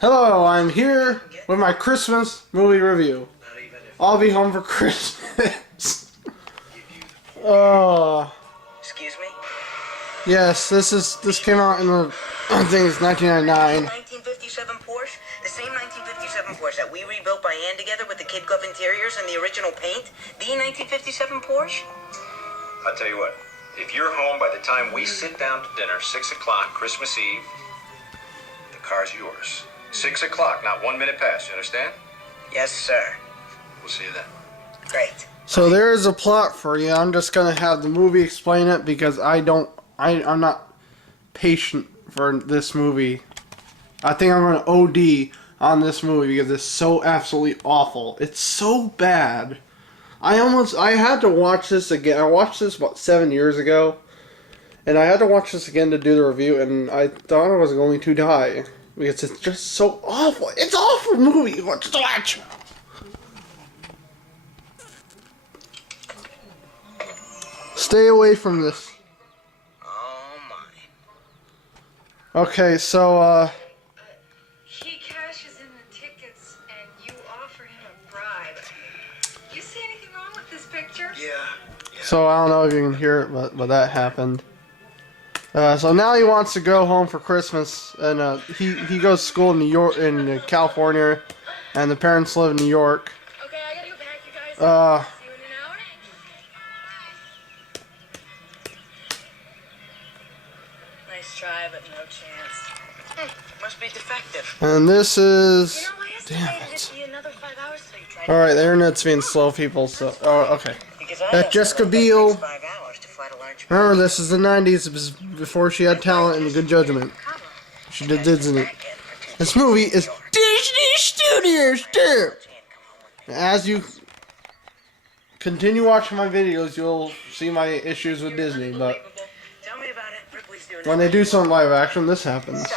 Hello, I'm here with my Christmas movie review. I'll be home for Christmas. Excuse me? Yes, this came out in the, I think it's 1999. 1957 Porsche? The same 1957 Porsche that we rebuilt by hand together with the Kid Glove interiors and the original paint? The 1957 Porsche? I'll tell you what, if you're home by the time we sit down to dinner, 6 o'clock, Christmas Eve, the car's yours. 6 o'clock, not 1 minute past, you understand? Yes, sir. We'll see you then. Great. So there is a plot for you. I'm just gonna have the movie explain it because I'm not patient for this movie. I think I'm gonna OD on this movie because it's so absolutely awful. It's so bad. I had to watch this again. I watched this about 7 years ago, and I had to watch this again to do the review, and I thought I was going to die because it's just so awful. It's an awful movie. Just watch. Stay away from this. Oh, my. Okay, so, He cashes in the tickets and you offer him a bribe. You see anything wrong with this picture? Yeah. so I don't know if you can hear it, but that happened. So now he wants to go home for Christmas, and he goes to school in New York, in California, and the parents live in New York. Okay, I gotta go back, you guys. Uh, See you in an hour. Nice try, but no chance. Must be defective. And this is... You know, I Damn estimated it. it'd be another 5 hours till you tried. Alright, the internet's being slow, people, so... Oh, okay. Because I That's have Jessica to Biel. take 5 hours to fly to large. Remember, this is the 90s, it was before she had talent and good judgment. She did Disney. This movie is Disney Studios, too! As you continue watching my videos, you'll see my issues with Disney, but Tell me about it. Ripley's doing when they do some live action, this happens. So,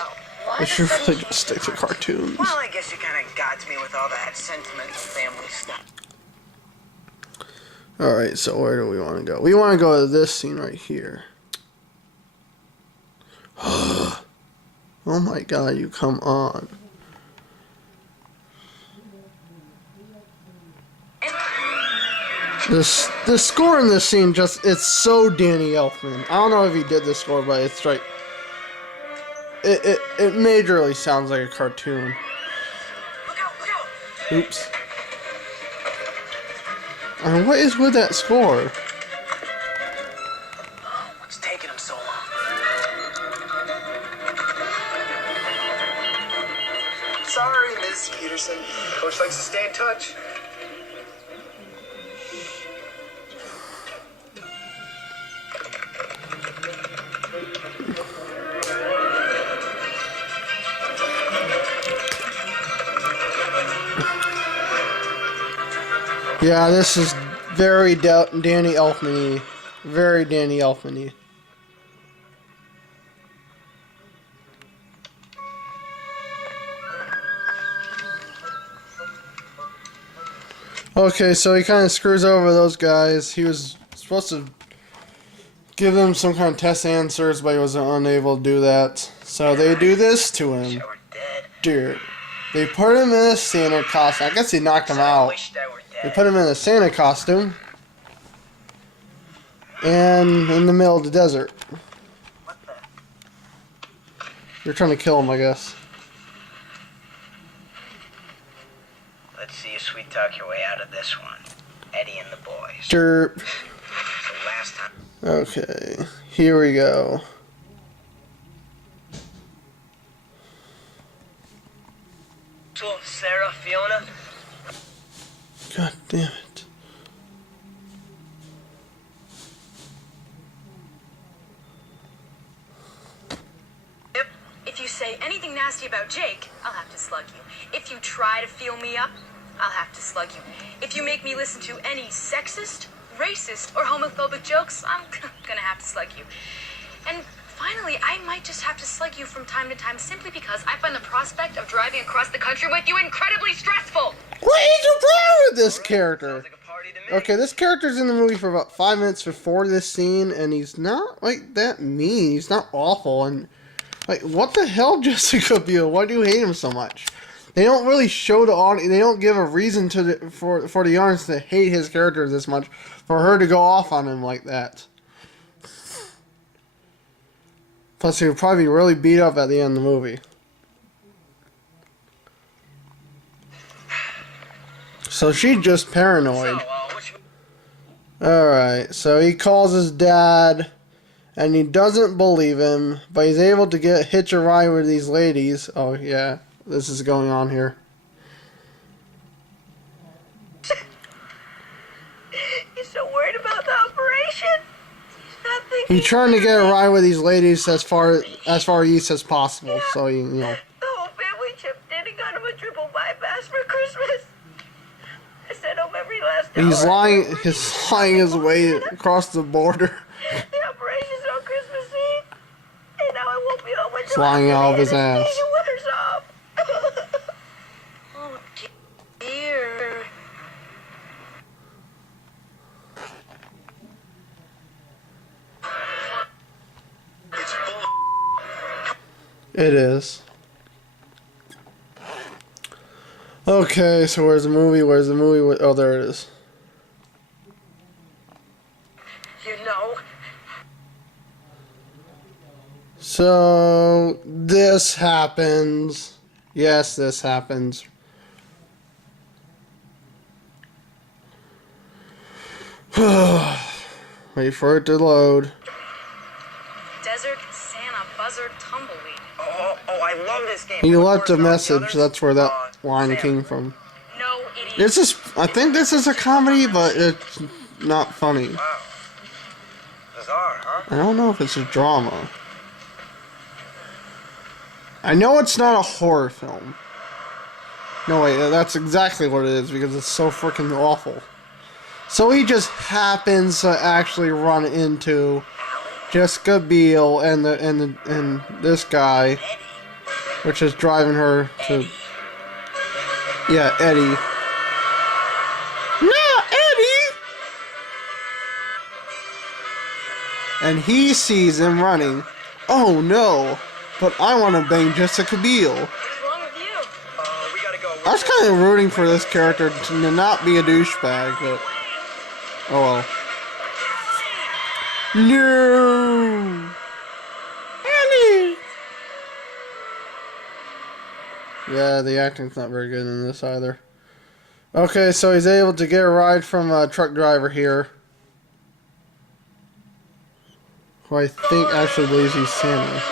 They should really just stick to cartoons. well, I guess you kind of got me with all that sentimental family stuff. Alright, so where do we want to go? We want to go to this scene right here. Oh my god, you come on. The score in this scene it's so Danny Elfman. I don't know if he did the score, but it's like it majorly sounds like a cartoon. Look out, look out! Oops. And what is with that score? What's taking him so long? Sorry, Miss Peterson. Coach likes to stay in touch. Yeah, this is very Danny Elfman-y. Very Danny Elfman-y. Okay, so he kind of screws over those guys. He was supposed to give them some kind of test answers, but he was unable to do that. So they do this to him. We're dead. Dude. They put him in a Santa costume. I guess he knocked him I out. wished I were They dead. put him in a Santa costume. And in the middle of the desert. What the? You're trying to kill him, I guess. Let's see you sweet talk your way out of this one. Eddie and the boys. Derp. The last time. Okay. Here we go. So, Sarah, Fiona. God damn it. If you say anything nasty about Jake, I'll have to slug you. If you try to feel me up, I'll have to slug you. If you make me listen to any sexist, racist, or homophobic jokes, I'm gonna have to slug you. And finally, I might just have to slug you from time to time simply because I find the prospect of driving across the country with you incredibly stressful. What is your problem with this character? Sounds like a party to me. Okay, this character's in the movie for about 5 minutes before this scene, and he's not like that mean. He's not awful, and Like, what the hell, Jessica Biel? Why do you hate him so much? They don't really show the audience. They don't give a reason for the audience to hate his character this much, for her to go off on him like that. Plus, he would probably be really beat up at the end of the movie. So she's just paranoid. Alright, so he calls his dad, and he doesn't believe him, but he's able to hitch a ride with these ladies. Oh, yeah, this is going on here. He's so worried about the operation. He's not thinking. He's trying to get a ride with these ladies as far east as possible, so you know. The whole family chipped in and got him a triple bypass for Christmas. I sent him every last dollar. He's lying his way across the border. The operation's on Christmas Eve, and now I won't be home until Flying after out of the his ass. anesthesia wears off. Oh dear. It's full. It is. Okay, so where's the movie? Where's the movie? Oh, there it is. You know, So, this happens. Yes, this happens. Wait for it to load. Desert Santa Buzzard Tumbleweed. oh, I love this game. He What's left a worse than all the message. others? That's where that line Sam. came from. No, idiot. This is. I think this is a comedy, but it's not funny. Wow. Bizarre, huh? I don't know if it's a drama. I know it's not a horror film. No, wait, that's exactly what it is because it's so freaking awful. So he just happens to actually run into Jessica Biel and this guy, which is driving her to. Yeah, Eddie. No, Eddie! And he sees him running. Oh no! But I want to bang Jessica Biel. What's wrong with you? We gotta go. I was kind of rooting for this character to not be a douchebag, but oh well. No, Ellie. Yeah, the acting's not very good in this either. Okay, so he's able to get a ride from a truck driver here, who I think actually believes he's Santa.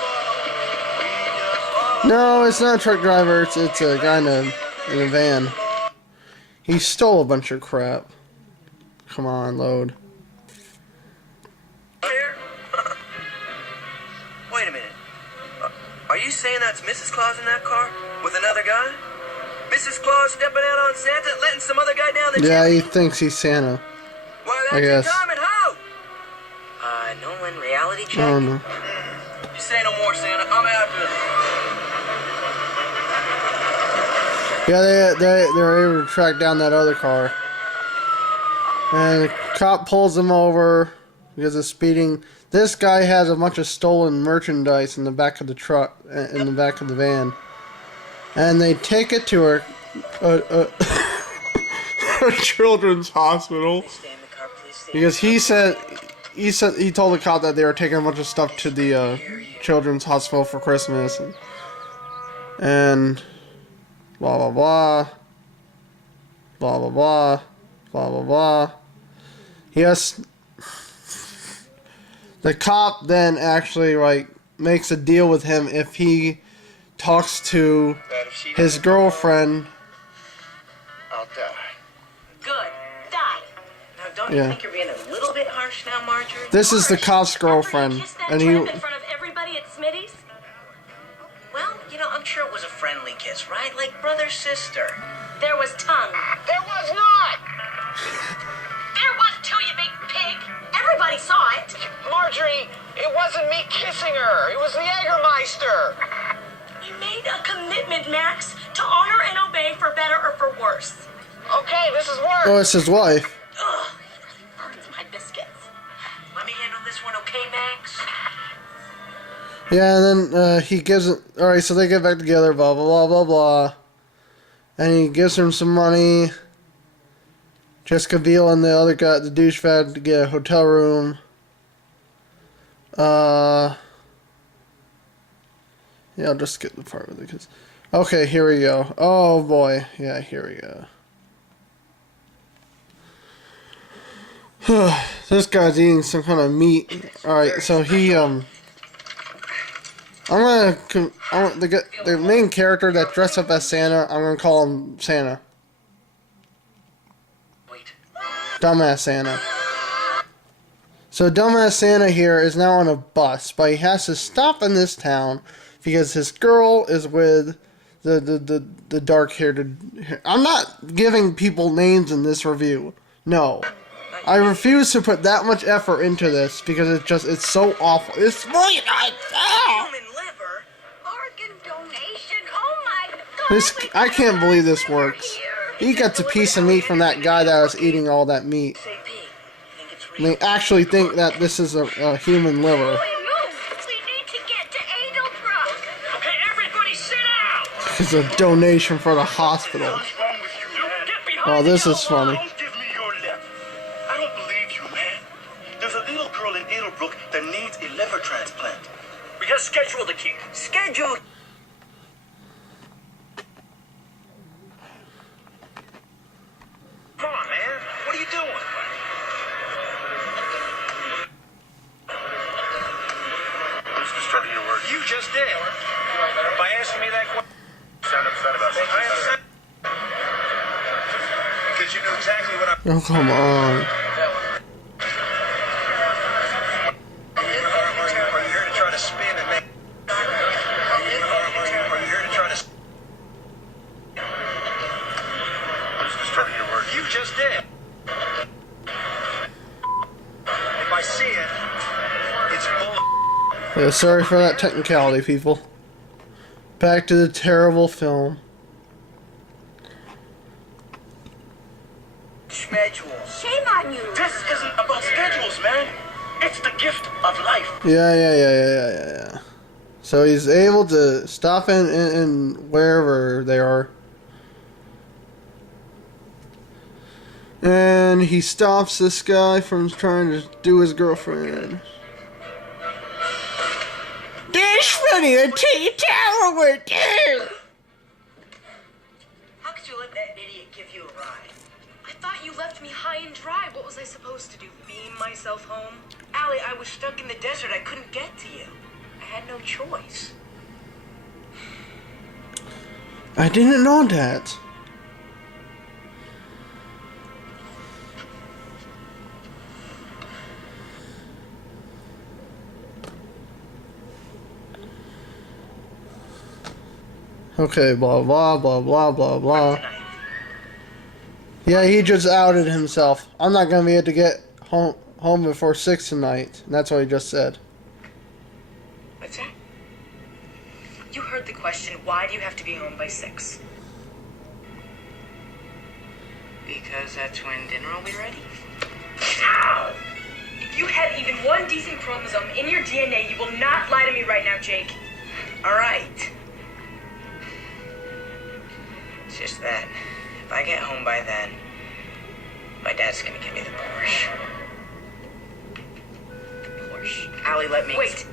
No, it's not a truck driver. It's a guy in a van. He stole a bunch of crap. Come on, load. Here? Wait a minute. Are you saying that's Mrs. Claus in that car with another guy? Mrs. Claus stepping out on Santa, letting some other guy down the Yeah, chimney? he thinks he's Santa. Why, I that's guess. your time and how? Nolan, reality check? Oh no. You say no more, Santa. I'm after it. Yeah, they're able to track down that other car. And the cop pulls him over because of speeding. This guy has a bunch of stolen merchandise in the back of the truck, in the back of the van. And they take it to a children's hospital Stay in the car, please. Stay because he told the cop that they were taking a bunch of stuff to the children's hospital for Christmas and blah blah blah blah blah blah blah blah blah. Yes, the cop then actually makes a deal with him if he talks to his girlfriend. I'll die. Good. Die. Now, don't Yeah. you think you're being a little bit harsh now, Marjorie? This is the cop's girlfriend, Kiss that and tramp he. in front of everybody at Smitty's? Well, I'm sure it was a friendly kiss, right? Like brother-sister. There was tongue. There was not! There was too, you big pig. Everybody saw it. Marjorie, it wasn't me kissing her. It was the Jägermeister. You made a commitment, Max, to honor and obey for better or for worse. Okay, this is worse. Oh, it's his wife. Ugh, it really burns my biscuits. Let me handle this one, okay, Max? Yeah, and then he gives it. All right, so they get back together. Blah blah blah blah blah. And he gives him some money. Jessica Biel and the other guy, the douchebag, to get a hotel room. Yeah, I'll just skip the part with it. Cause, okay, here we go. Oh boy, yeah, here we go. This guy's eating some kind of meat. All right, so he the main character that dressed up as Santa. I'm gonna call him Santa. Dumbass Santa. So Dumbass Santa here is now on a bus, but he has to stop in this town because his girl is with the dark-haired. I'm not giving people names in this review. No. I refuse to put that much effort into this because it's so awful. It's really not fair. Human liver? Organ donation. Oh my God. This I can't believe this works. He gets a piece of meat from that guy that was eating all that meat. Say, P. Think it's And real? they actually think that this is a human liver. We need to get to Edelbrook. Okay, everybody sit down! It's a donation for the hospital. What's wrong with you, man? Get behind Oh, this the is funny. Don't give me your lip. I don't believe you, man. There's a little girl in Edelbrook that needs a liver transplant. We gotta schedule the key. Schedule. Come on, man. What are you doing? Who's constructing your work? You just did. By asking me that question. Sound upset about something. I am upset. Because you knew exactly what I. Oh, come on. Are you here to try to spin and make? Are you here to try to? Who's constructing your work? You just did. If I see it, it's bull. Yeah, sorry for that technicality, people. Back to the terrible film. Schedule. Shame on you. This isn't about schedules, man. It's the gift of life. Yeah. So he's able to stop in wherever they are. And he stops this guy from trying to do his girlfriend. Dish money, a tea tower with you. How could you let that idiot give you a ride? I thought you left me high and dry. What was I supposed to do? Beam myself home? Allie, I was stuck in the desert. I couldn't get to you. I had no choice. I didn't know that. Okay, blah blah blah blah blah blah. Yeah, he just outed himself. I'm not gonna be able to get home before 6 tonight. And that's what he just said. What's that? You heard the question. Why do you have to be home by 6? Because that's when dinner will be ready. Ow! If you had even one decent chromosome in your DNA, you will not lie to me right now, Jake. All right. It's just that if I get home by then, my dad's gonna give me the Porsche. Porsche. Allie, let me. Wait.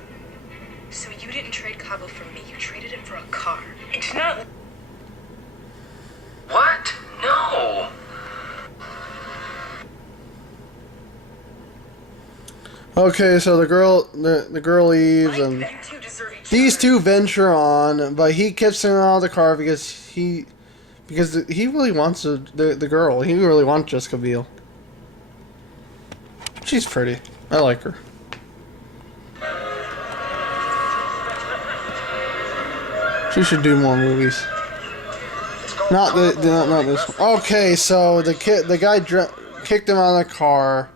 So you didn't trade Cabo for me. You traded it for a car. It's not. What? No. Okay, so the girl leaves and You two deserve each these other. two venture on, but he kicks her out of the car because he really wants the girl. He really wants Jessica Biel. She's pretty. I like her. She should do more movies. Not this one. Okay, so the guy kicked him out of the car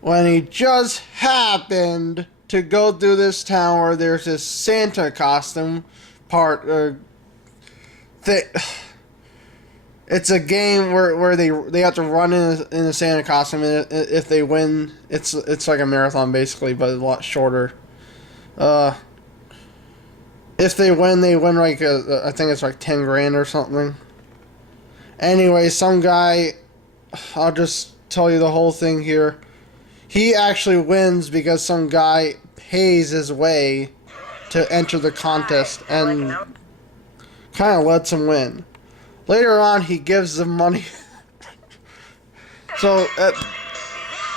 when he just happened to go through this town where there's this Santa costume part. It's a game where they have to run in a Santa costume, and if they win, it's like a marathon basically, but a lot shorter. If they win like I think it's like 10 grand or something. Anyway, some guy, I'll just tell you the whole thing here. He actually wins because some guy pays his way to enter the contest and kind of lets him win. Later on, he gives them money. So,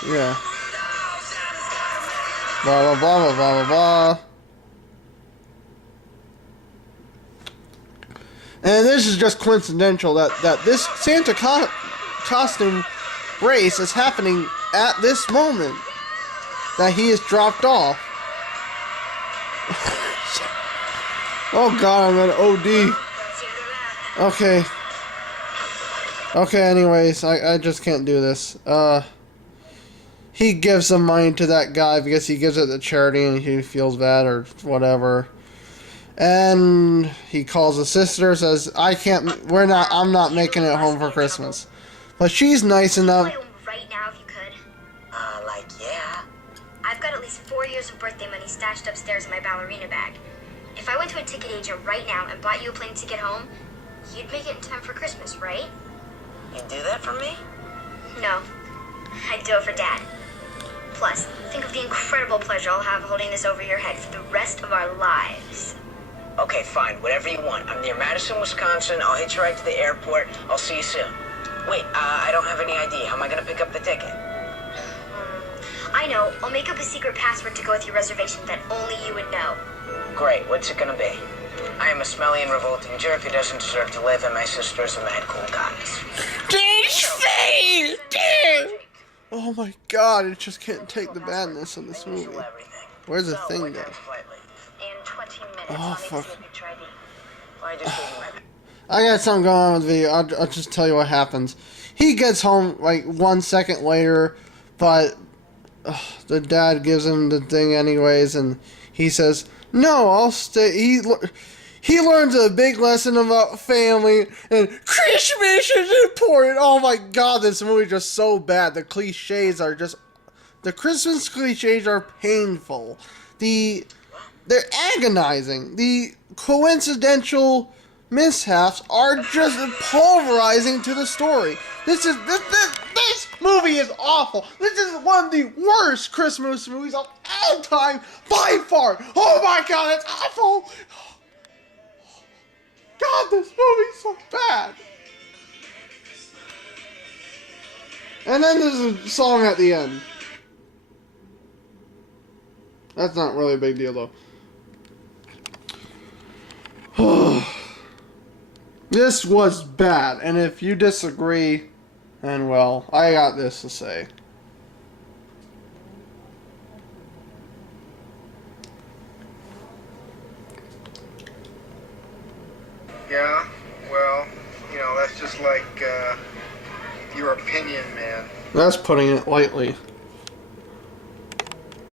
yeah. Blah, blah, blah, blah, blah, blah. And this is just coincidental that this Santa costume race is happening at this moment that he is dropped off. Oh god, I'm at OD. Okay. Okay, anyways, I just can't do this. He gives some money to that guy because he gives it to charity and he feels bad or whatever. And he calls his sister, says, I'm not making it home for Christmas. But she's nice enough. Right now, if you could. Yeah. I've got at least 4 years of birthday money stashed upstairs in my ballerina bag. If I went to a ticket agent right now and bought you a plane ticket home, you'd make it in time for Christmas, right? You'd do that for me? No. I'd do it for Dad. Plus, think of the incredible pleasure I'll have holding this over your head for the rest of our lives. Okay, fine. Whatever you want. I'm near Madison, Wisconsin. I'll hitch you right to the airport. I'll see you soon. Wait, I don't have any idea. How am I going to pick up the ticket? I know. I'll make up a secret password to go with your reservation that only you would know. Great. What's it going to be? I am a smelly and revolting jerk who doesn't deserve to live, and my sister's a mad cool goddess. Oh my god, it just can't take the badness in this movie. Where's the thing go? In 20 minutes, Oh, fuck. I I got something going on with the video. I'll just tell you what happens. He gets home like 1 second later, but the dad gives him the thing anyways, and he says, "No, I'll stay." He learns a big lesson about family and Christmas is important. Oh my god, this movie is just so bad. The Christmas cliches are painful. They're agonizing. The coincidental mishaps are just pulverizing to the story. This movie is awful. This is one of the worst Christmas movies of all time by far. Oh my god, it's awful. God, this movie's so bad. And then there's a song at the end. That's not really a big deal though. This was bad, and if you disagree, then well, I got this to say. Yeah, well, that's just like your opinion, man. That's putting it lightly.